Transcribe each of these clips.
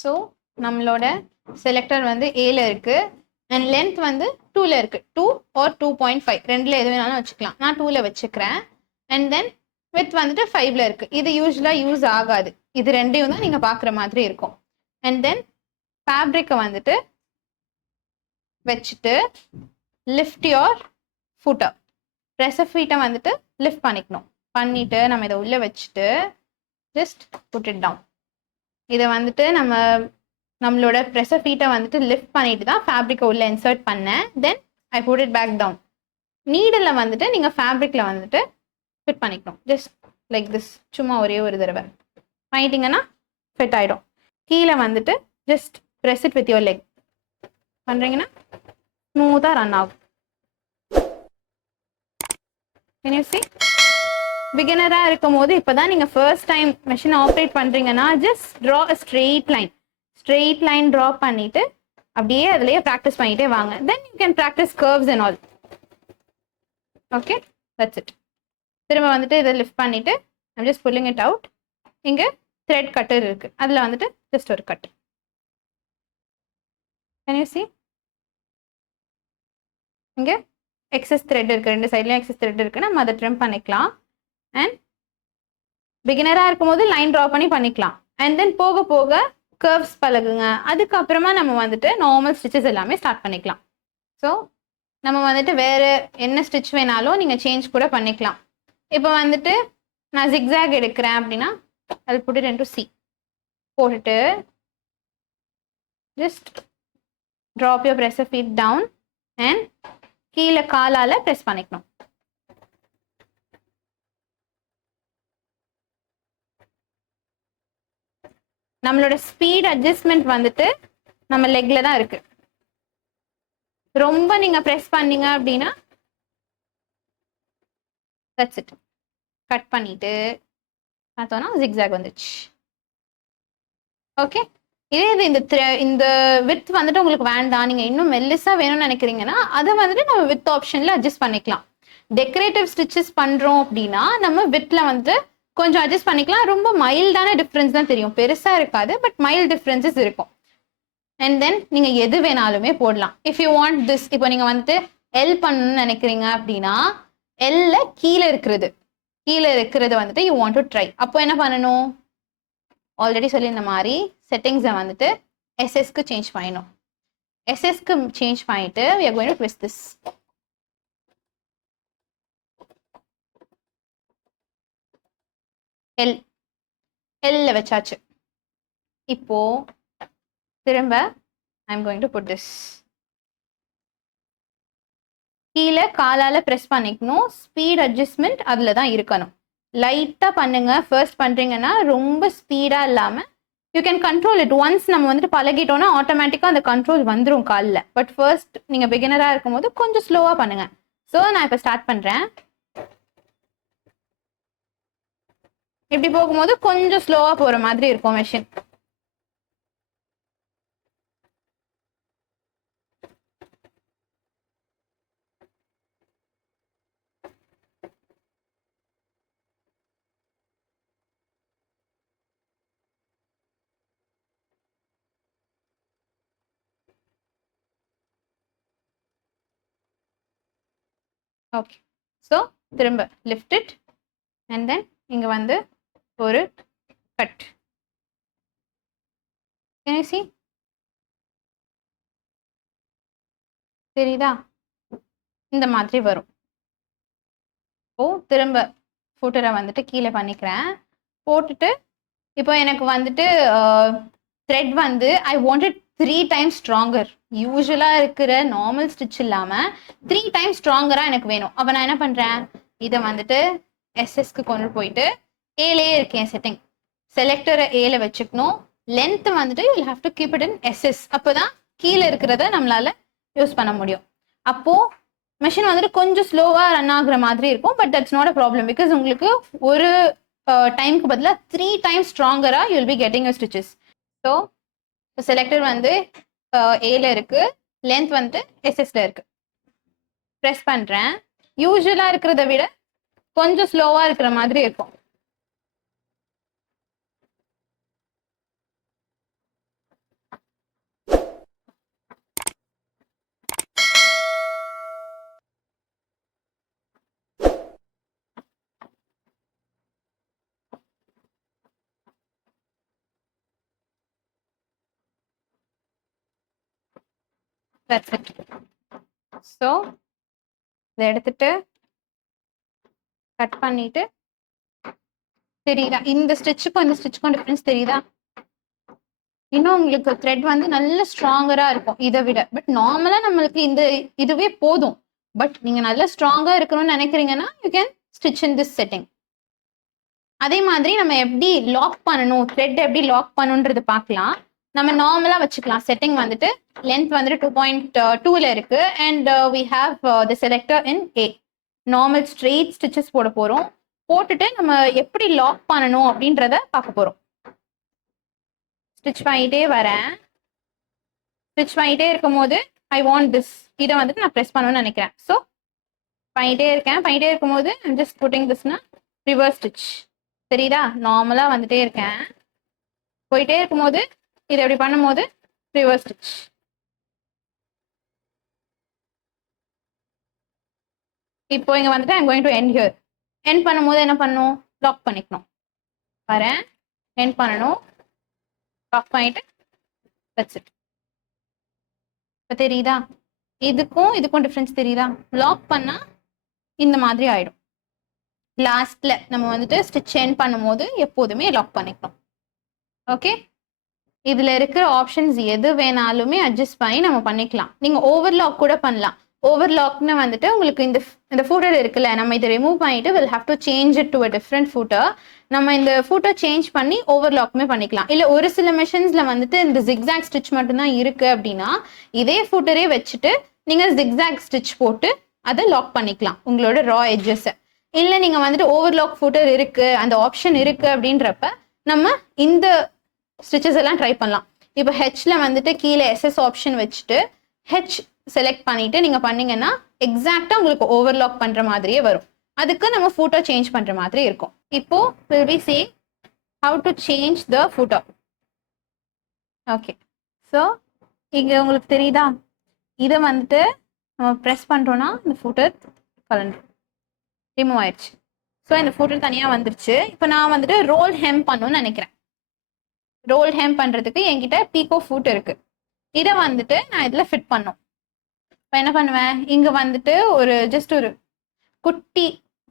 So நம்மளோட selector வந்து ஏல இருக்கு அண்ட் லென்த் வந்து 2ல இருக்கு. 2 ஆர் 2.5 ரெண்டுல எது வேணாலும் வச்சுக்கலாம். நான் 2ல வச்சுக்கிறேன். அண்ட் தென் வித் வந்துட்டு 5ல இருக்கு. இது யூஸ்வலா யூஸ் ஆகாது. இது ரெண்டையும் தான் நீங்க பாக்குற மாதிரி இருக்கும். அண்ட் தென் ஃபேப்ரிக்கை வந்துட்டு வச்சுட்டு லிஃப்ட் யோர் ஃபுட்டர், ப்ரெஷர் ஃபீட்டை வந்துட்டு லிஃப்ட் பண்ணிக்கணும். பண்ணிட்டு நம்ம இதை உள்ள வச்சுட்டு ஜஸ்ட் புட் இட் டவுன். இதை வந்துட்டு நம்மளோட ப்ரெஷர் ஃபீட்டை வந்துட்டு லிஃப்ட் பண்ணிட்டு தான் ஃபேப்ரிக்கை உள்ள இன்சர்ட் பண்ணேன். Then I put it back down. Needle வந்துட்டு நீங்கள் ஃபேப்ரிக்ல வந்துட்டு ஃபிட் பண்ணிக்கணும். Just like this. சும்மா ஒரே ஒரு தடவை பண்ணிட்டீங்கன்னா ஃபிட் ஆகிடும். கீழே வந்துட்டு just press it with your leg பண்ணுறீங்கன்னா ஸ்மூத்தாக ரன் ஆகும். Can you see? பிகினராக இருக்கும் போது இப்போதான் நீங்கள் ஃபர்ஸ்ட் டைம் மெஷின் ஆப்ரேட் பண்ணுறீங்கன்னா just draw a straight line draw பண்ணிட்டு அப்படியே அதுலேயே ப்ராக்டிஸ் பண்ணிட்டே வாங்க. Then you can practice curves and all. Okay, that's it. திரும்ப வந்துட்டு இதை லிஃப்ட் பண்ணிட்டு I'm just pulling it out. இங்கே த்ரெட் கட்டர் இருக்கு, அதில் வந்துட்டு ஜஸ்ட் ஒரு கட். Can you see? இங்கே எக்ஸஸ் த்ரெட் இருக்கு, ரெண்டு சைட்லையும் எக்ஸஸ் த்ரெட் இருக்கு. நம்ம அதை ட்ரிம் பண்ணிக்கலாம். அண்ட் பிகினராக இருக்கும்போது லைன் ட்ரா பண்ணிக்கலாம். அண்ட் தென் போக போக கர்வ்ஸ் பழகுங்க. அதுக்கப்புறமா நம்ம வந்துட்டு நார்மல் ஸ்டிச்சஸ் எல்லாமே ஸ்டார்ட் பண்ணிக்கலாம். ஸோ நம்ம வந்துட்டு வேறு என்ன ஸ்டிச் வேணாலும் நீங்கள் சேஞ்ச் கூட பண்ணிக்கலாம். இப்போ வந்துட்டு நான் ஜிக்ஸாக் எடுக்கிறேன் அப்படின்னா அது புட் இட் இன்டு சி போட்டுட்டு just drop your presser feet down and கீழே காலால் ப்ரெஸ் பண்ணிக்கணும். நம்மளோட ஸ்பீட் அட்ஜஸ்ட்மெண்ட் வந்துட்டு நம்ம லெக்ல தான் இருக்கு. ரொம்ப நீங்க ப்ரெஸ் பண்ணீங்க அப்படின்னா தட்ஸ் இட். கட் பண்ணிட்டு பார்த்தோன்னா ஜிக்ஸாக் வந்துச்சு. ஓகே, இதே இது இந்த வித் வந்துட்டு உங்களுக்கு வேண்டாம், நீங்க இன்னும் மெல்லிசா வேணும்னு நினைக்கிறீங்கன்னா அதை வந்துட்டு நம்ம வித் ஆப்ஷன்ல அட்ஜஸ்ட் பண்ணிக்கலாம். டெக்கரேட்டிவ் ஸ்டிச்சஸ் பண்றோம் அப்படின்னா நம்ம வித்ல வந்துட்டு கொஞ்சம் அட்ஜஸ்ட் பண்ணிக்கலாம். ரொம்ப மைல்டான டிஃப்ரென்ஸ் தான் தெரியும், பெருசா இருக்காது, பட் மைல்ட் டிஃப்ரென்சஸ் இருக்கும். அண்ட் தென் நீங்க எது வேணாலுமே போடலாம். இஃப் யூ வாண்ட் திஸ், இப்போ நீங்க வந்துட்டு எல் பண்ணணும்னு நினைக்கிறீங்க அப்படின்னா எல்ல கீழே இருக்கிறது வந்துட்டு யூ வாண்ட் டு ட்ரை. அப்போ என்ன பண்ணணும்? ஆல்ரெடி சொல்லியிருந்த மாதிரி செட்டிங்ஸை வந்துட்டு எஸ்எஸ்க்கு சேஞ்ச் பண்ணிடணும். எஸ்எஸ்க்கு சேஞ்ச் பண்ணிட்டு we are going to twist this. எல்ல வச்சாச்சு. இப்போ திரும்ப I'm going to put this. கீழே காலால ப்ரெஸ் பண்ணிக்கணும். ஸ்பீட் அட்ஜஸ்ட்மெண்ட் அதில் தான் இருக்கணும். லைட்டாக பண்ணுங்க. ஃபர்ஸ்ட் பண்ணுறீங்கன்னா ரொம்ப ஸ்பீடாக இல்லாமல் you can control it. Once நம்ம வந்துட்டு பழகிட்டோம்னா ஆட்டோமேட்டிக்காக அந்த கண்ட்ரோல் வந்துடும் காலில். பட் ஃபர்ஸ்ட் நீங்கள் பிகினராக இருக்கும் போது கொஞ்சம் ஸ்லோவாக பண்ணுங்க. ஸோ நான் இப்போ ஸ்டார்ட் பண்ணுறேன். இப்படி போகும்போது கொஞ்சம் ஸ்லோவாக போகிற மாதிரி இருக்கும் மெஷின். ஓகே, ஸோ திரும்ப லிஃப்ட் இட் அண்ட் தென் இங்கே வந்து ஒரு கட். Can you see? தெரியுதா? இந்த மாதிரி வரும். ஓ, திரும்ப ஃபுட்டரை வந்துட்டு கீழே பண்ணிக்கிறேன். போட்டுட்டு இப்போ எனக்கு வந்துட்டு த்ரெட் வந்து ஐ வாண்டட் 3 times ஸ்ட்ராங்கர். யூஸ்வலாக இருக்கிற நார்மல் ஸ்டிச் இல்லாமல் 3 times ஸ்ட்ராங்கராக எனக்கு வேணும். அப்போ நான் என்ன பண்ணுறேன்? இதை வந்துட்டு எஸ்எஸ்க்கு கொண்டு போயிட்டு ஏலே இருக்கேன் செட்டிங். செலக்டரை ஏல வச்சுக்கணும். லென்த் வந்துட்டு you have to keep it in SS. அப்போ தான் கீழே இருக்கிறத நம்மளால யூஸ் பண்ண முடியும். அப்போது மெஷின் வந்துட்டு கொஞ்சம் ஸ்லோவாக ரன் ஆகுற மாதிரி இருக்கும். But that's not a problem. Because உங்களுக்கு ஒரு டைமுக்கு பதிலாக 3 times ஸ்ட்ராங்கராக you will be getting your stitches. So selector வந்து ஏல இருக்கு, லென்த் வந்துட்டு எஸ்எஸ்ல இருக்கு. ப்ரெஸ் பண்ணுறேன். யூஸ்வலாக இருக்கிறத விட கொஞ்சம் ஸ்லோவாக இருக்கிற மாதிரி இருக்கும். That's it. So இதை எடுத்துட்டு கட் பண்ணிட்டு, தெரியுதா இந்த ஸ்டிச்சுக்கும் இந்த ஸ்டிச்சுக்கும் டிஃபரன்ஸ் தெரியுதா? இன்னும் உங்களுக்கு த்ரெட் வந்து நல்ல ஸ்ட்ராங்கரா இருக்கும் இதை விட. பட் நார்மலா நம்மளுக்கு இந்த இதுவே போதும். பட் நீங்க நல்லா ஸ்ட்ராங்கா இருக்கணும்னு நினைக்கிறீங்கன்னா you can stitch in this setting. அதே மாதிரி நம்ம எப்படி லாக் பண்ணணும், த்ரெட் எப்படி லாக் பண்ணணுன்றது பார்க்கலாம். நம்ம நார்மலா வச்சுக்கலாம். செட்டிங் வந்துட்டு லென்த் வந்துட்டு 2.2ல இருக்கு. And we have the selector in A. Normal straight stitches போட போறோம். போட்டுட்டு நம்ம எப்படி லாக் பண்ணணும் அப்படின்றத பார்க்க போறோம். ஸ்டிச் பண்ணிட்டே வரேன். ஸ்டிச் பண்ணிட்டே இருக்கும் போது ஐ வாண்ட் திஸ், இதை வந்துட்டு நான் ப்ரெஸ் பண்ணணும்னு நினைக்கிறேன். ஸோ பண்ணிட்டே இருக்கேன். பண்ணிட்டே இருக்கும் போது ஐம் ஜஸ்ட் புட்டிங் திஸ்னா ரிவர்ஸ் ஸ்டிச். தெரியுதா? நார்மலா வந்துட்டே இருக்கேன். போயிட்டே இருக்கும் போது இதை எப்படி பண்ணும் போது ரிவர்ஸ் ஸ்டிச். இப்போ இங்க வந்துட்டு I'm going to end here. End பண்ணும்போது என்ன பண்ணணும்? லாக் பண்ணிக்கணும். வரேன், எண்ட் பண்ணணும், லாக் பண்ணிட்டு தட்ஸ் இட். இப்போ தெரியுதா? இதுக்கும் இதுக்கும் டிஃப்ரென்ஸ் தெரியுதா? லாக் பண்ணா இந்த மாதிரி ஆயிடும். லாஸ்ட்ல நம்ம வந்துட்டு ஸ்டிச் எண்ட் பண்ணும்போது எப்போதுமே லாக் பண்ணிக்கணும். ஓகே, இதுல இருக்கிற ஆப்ஷன்ஸ் எது வேணாலுமே அட்ஜஸ்ட் பண்ணி நம்ம பண்ணிக்கலாம். நீங்க ஓவர்லாக் கூட பண்ணலாம். ஓவர்லாக்னு வந்துட்டு உங்களுக்கு இந்த ஃபூட்டர் இருக்குல்ல, நம்ம இதை ரிமூவ் பண்ணிட்டு will have to change it to a different footer. நம்ம இந்த ஃபூட்டர் சேஞ்ச் பண்ணி ஓவர்லாக்குமே பண்ணிக்கலாம். இல்லை ஒரு சில மெஷின்ஸ்ல வந்துட்டு இந்த ஜிக்ஸாக் ஸ்டிச் மட்டும்தான் இருக்கு அப்படின்னா இதே ஃபூட்டரே வச்சுட்டு நீங்க ஜிக்ஸாக் ஸ்டிச் போட்டு அதை லாக் பண்ணிக்கலாம் உங்களோட ரா எட்ஜஸ். இல்லை நீங்க வந்துட்டு ஓவர்லாக் ஃபூட்டர் இருக்கு, அந்த ஆப்ஷன் இருக்கு அப்படின்றப்ப நம்ம இந்த ஸ்டிச்சஸ் எல்லாம் ட்ரை பண்ணலாம். இப்போ ஹெச்ல வந்துட்டு கீழே எஸ்எஸ் ஆப்ஷன் வச்சுட்டு ஹெச் செலக்ட் பண்ணிட்டு நீங்க பண்ணீங்கன்னா எக்ஸாக்டா உங்களுக்கு ஓவர்லாக் பண்ற மாதிரியே வரும். அதுக்கு நம்ம ஃபூட்டர் சேஞ்ச் பண்ற மாதிரி இருக்கும். இப்போ will we see how to change the footer. Okay, so இங்க உங்களுக்கு தெரியுதா? இதை வந்துட்டு நம்ம ப்ரெஸ் பண்றோம்னா இந்த ஃபூட்டர் கலண்டு ரிமூவ் ஆயிடுச்சு. ஸோ இந்த ஃபூட்டர் தனியா வந்துருச்சு. இப்போ நான் வந்துட்டு ரோல் ஹெம் பண்ணணும்னு நினைக்கிறேன். ரோல் ஹெம் பண்றதுக்கு என்கிட்ட பீகோ ஃபூட் இருக்கு. இதை வந்துட்டு நான் இதுல ஃபிட் பண்ணும். இப்போ என்ன பண்ணுவேன்? இங்க வந்துட்டு ஒரு ஜஸ்ட் ஒரு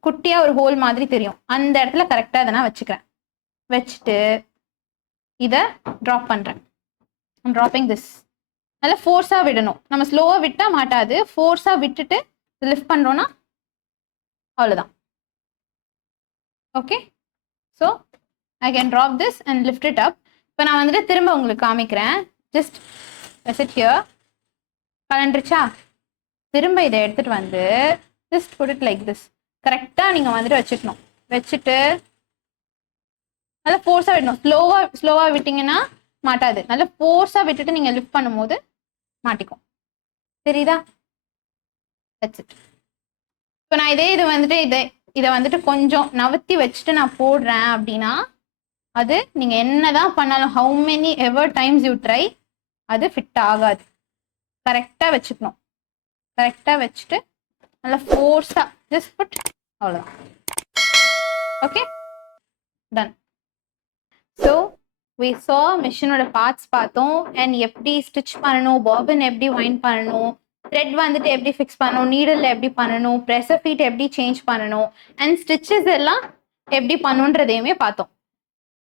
குட்டியா ஒரு ஹோல் மாதிரி தெரியும். அந்த இடத்துல கரெக்டா இதை நான் வச்சுக்கிறேன். வச்சுட்டு இதை ட்ராப் பண்றேன். Dropping this. நல்லா ஃபோர்ஸா விடணும். நம்ம ஸ்லோவா விட்டா மாட்டாது. ஃபோர்ஸா விட்டுட்டு லிஃப்ட் பண்றோம்னா அவ்வளவுதான். Okay, so I can drop this and lift it up. இப்போ நான் வந்துட்டு திரும்ப உங்களுக்கு காமிக்கிறேன். Just set here. கலண்டுருச்சா? திரும்ப இதை எடுத்துட்டு வந்து just put it like this. கரெக்டாக நீங்கள் வந்துட்டு வச்சுக்கணும். வச்சுட்டு நல்லா ஃபோர்ஸாக விடணும். ஸ்லோவாக விட்டிங்கன்னா மாட்டாது. நல்லா ஃபோர்ஸாக விட்டுட்டு நீங்கள் லிஃப்ட் பண்ணும்போது மாட்டிக்கும். தெரியுதா? That's it. இப்போ நான் இது வந்துட்டு இதை வந்துட்டு கொஞ்சம் நவர்த்தி வச்சுட்டு நான் போடுறேன் அப்படின்னா அது நீங்க என்னதான் பண்ணாலும் how many ever times you try அது ஃபிட் ஆகாது. கரெக்டா வச்சுக்கணும். கரெக்டா வச்சுட்டு நல்லா ஃபோர்ஸா ஜஸ்ட் புட், அவ்வளவுதான். Okay, done. So we saw மிஷினோட பார்ட்ஸ் பார்த்தோம். அண்ட் எப்படி ஸ்டிச் பண்ணணும், பாபின் எப்படி வைண்ட் பண்ணணும், த்ரெட் வந்துட்டு எப்படி ஃபிக்ஸ் பண்ணணும், நீடல்ல எப்படி பண்ணணும், ப்ரெஷர் ஃபீட் எப்படி சேஞ்ச் பண்ணணும், அண்ட் ஸ்டிச்சஸ் எல்லாம் எப்படி பண்ணுன்றதையுமே பார்த்தோம்.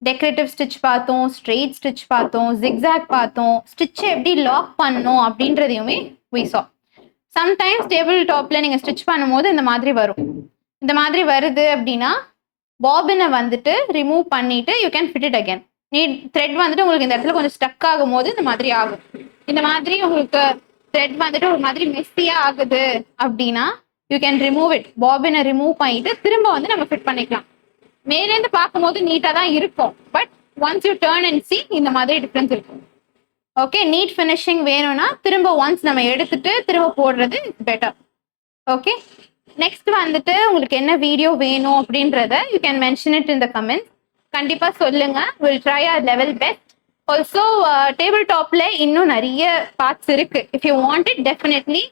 டெக்கரேட்டிவ் ஸ்டிச் பார்த்தோம், ஸ்ட்ரெயிட் ஸ்டிச் பார்த்தோம், ஜிக்ஸாக் பார்த்தோம், ஸ்டிச் எப்படி லாக் பண்ணணும் அப்படின்றதையுமே we saw. சம்டைம்ஸ் டேபிள் டாப்ல நீங்க ஸ்டிச் பண்ணும்போது இந்த மாதிரி வரும். இந்த மாதிரி வருது அப்படின்னா பாபினை வந்துட்டு ரிமூவ் பண்ணிட்டு you can fit it again. Thread வந்துட்டு உங்களுக்கு இந்த இடத்துல கொஞ்சம் ஸ்டக் ஆகும் போது இந்த மாதிரி ஆகும். இந்த மாதிரி உங்களுக்கு த்ரெட் வந்துட்டு ஒரு மாதிரி மெஸ்ஸியா ஆகுது அப்படின்னா யூ கேன் ரிமூவ் இட். பாபினை ரிமூவ் பண்ணிட்டு திரும்ப வந்து நம்ம ஃபிட் பண்ணிக்கலாம். மேலேருந்து பார்க்கும்போது நீட்டா தான் இருக்கும். But once you turn and C இந்த மாதிரி டிஃப்ரென்ஸ் இருக்கும். ஓகே, நீட் ஃபினிஷிங் வேணும்னா திரும்ப ஒன்ஸ் நம்ம எடுத்துட்டு திரும்ப போடுறது பெட்டர். ஓகே, நெக்ஸ்ட் வந்துட்டு உங்களுக்கு என்ன வீடியோ வேணும் அப்படின்றத you can mention it in the comments. கண்டிப்பா சொல்லுங்க. Will try our level best. Also table டாப்ல இன்னும் நிறைய பார்ட்ஸ் இருக்கு. If you want it definitely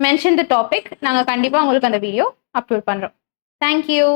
mention the topic. நாங்கள் கண்டிப்பா உங்களுக்கு அந்த வீடியோ அப்லோட் பண்றோம். தேங்க்யூ.